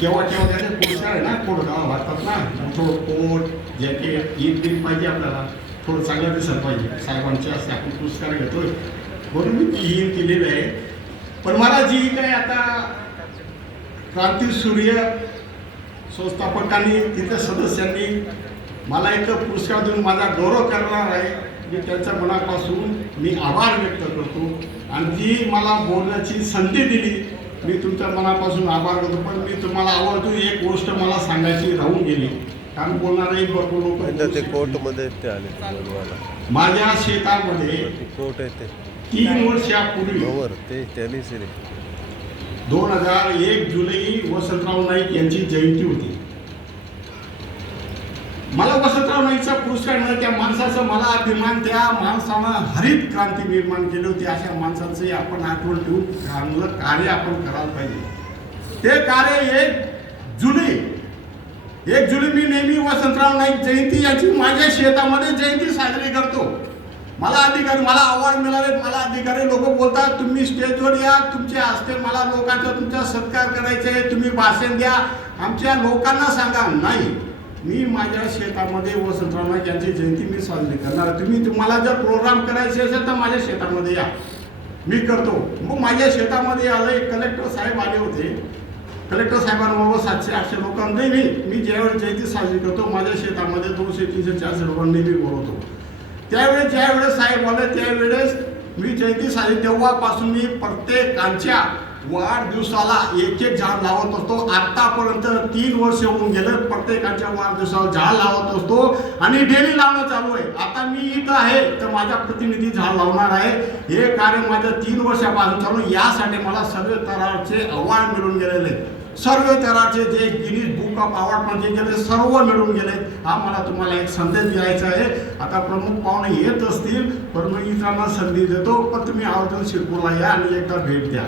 केव्हा केव्हा त्याचे पुरस्कार आहे ना, थोडं गाव वाटतात ना, थोडं कोट जॅकेट ईद बिल पाहिजे आपल्याला, थोडं चांगलं दिसलं पाहिजे साहेबांचे असे आपण पुरस्कार घेतोय म्हणून मी ती केलेलं आहे. पण मला जी काय आता क्रांती सूर्य संस्थापकांनी तिथल्या सदस्यांनी मला एक पुरस्कार देऊन माझा गौरव करणार आहे, मी त्यांच्या मनापासून मी आभार व्यक्त करतो. आणि जी मला बोलण्याची संधी दिली मी तुमच्या मनापासून आभार करतो. पण मी तुम्हाला आवडतो एक गोष्ट मला सांगायची राहून गेली, कारण बोलणारे भरपूर लोक ते कोर्टमध्ये ते आले माझ्या शेतामध्ये कोर्ट आहे ते 3 वर्षापूर्वी ते त्यांनीच 2001 जुलै वसंतराव नाईक यांची जयंती होती. मला वसंतराव नाईकचा पुरस्कार मिळाला. त्या माणसाचा मला अभिमान, त्या माणसानं हरित क्रांती निर्माण केली होती. अशा माणसाचे आपण आठवण ठेवून चांगलं कार्य आपण करायला पाहिजे. ते कार्य 1 जुलै मी नेहमी वसंतराव नाईक जयंती याची माझ्या शेतामध्ये जयंती साजरी करतो. मला अधिकारी, मला अवॉर्ड मिळाले, मला अधिकारी लोक बोलतात तुम्ही स्टेजवर या, तुमच्या हस्ते मला लोकांचा तुमचा सत्कार करायचा आहे, तुम्ही भाषण द्या, आमच्या लोकांना सांगा. नाही, मी माझ्या शेतामध्ये वसंतराव नाईक यांची जयंती मी साजरी करणार. तुम्हाला जर प्रोग्राम करायचे असेल तर माझ्या शेतामध्ये या, मी करतो. मग माझ्या शेतामध्ये आलं, कलेक्टर साहेब आले होते. कलेक्टर साहेबांबरोबर 700-800 लोकांनी मी ज्यावेळेस जयंती साजरी करतो माझ्या शेतामध्ये 200-300-400 लोकांनी मी बोलवतो. त्यावेळेस ज्यावेळेस साहेब आले त्यावेळेस मी जयंती साजरी तेव्हापासून मी प्रत्येकांच्या वाढदिवसाला एक झाड लावत असतो. आतापर्यंत 3 वर्ष होऊन गेलं, प्रत्येकाच्या वाढदिवसाला झाड लावत असतो आणि डेली लावणं चालू आहे. आता मी इथं आहे तर माझा प्रतिनिधी झाड लावणार आहे. हे कार्य माझं 3 वर्षापासून चालू. यासाठी मला सर्व तराचे अवॉर्ड मिळून गेलेले, सर्व तराचे जे गिनीज बुक ऑफ अवॉर्ड मध्ये गेले सर्व मिळून गेले. हा मला तुम्हाला एक संदेश द्यायचा आहे. आता प्रमुख पाहुणे येत असतील पण मी इतरांना संधी देतो, पण तुम्ही आवर्जून शिरपूरला या आणि एकदा भेट द्या.